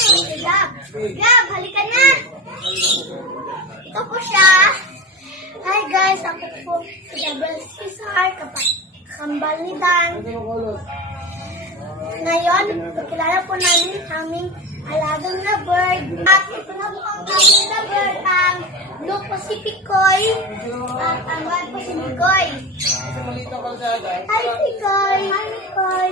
Gab, halika na! Ito po siya. Hi guys, ako po si Gabriel Cesar, kambal ni Dan. Ngayon, pagkilala po namin aming alagang na bird. At ito na po ang aming na bird, ang Blue Pacificoy at ang Red Pacificoy. Hi, Picoy! Hi, Picoy!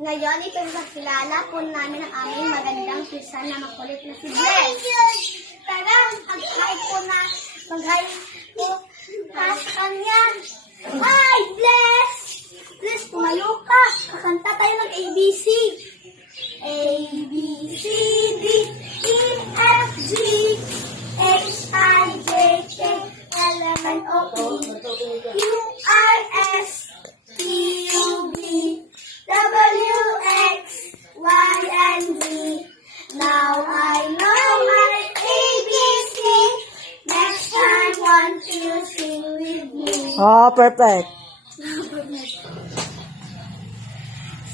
Ngayon, ipagkakilala po namin ang aming magandang pisan na makulit na si Bless. Tara, mag-hi po na. Mag-hi po sa kanya. Hi, Bless! Bless, tumayo ka. Kakanta tayo ng ABC. A, B, C, D, E, F, G, H, I, J, K, L, M, N, O, P, Q, R, S, T, U, V, W, X, Y, and Z. Now I know my ABC. Next time, want you sing with me. Oh, perfect.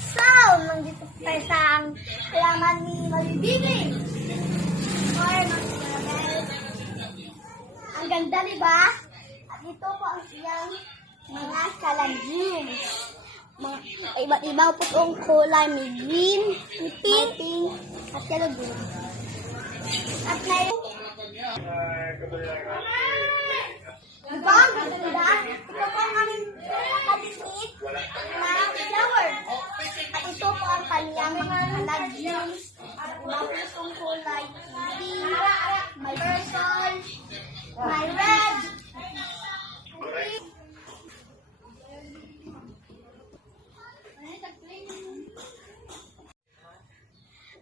So, nandito tayo sa halaman ni Malibigay. Or, ang ganda, di ba? At ito po ang siyang mga kalanjin. Iba't iba po itong kulay. May green, may pink, at yellow green. At may... Diba? Ang ganda. Ito po ang aming kalisiit na flower. At ito po ang kanyang mga legumes. At iba po itong kulay. Pink, may purple, may red, green.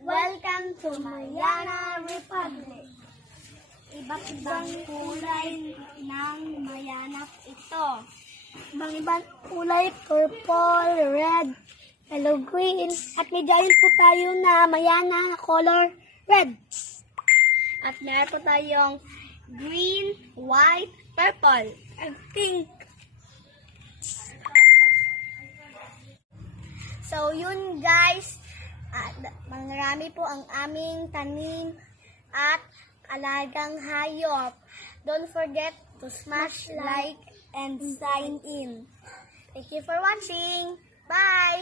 Welcome to Mariana Republic. Iba't ibang kulay ng mayanap ito. Ibang kulay, purple, red, yellow, green. At may giant po tayo na mayana na color red. At meron po tayong green, white, purple, and pink. So yun guys, marami po ang aming tanim at alagang hayop. Don't forget to smash like and sign in. Thank you for watching. Bye!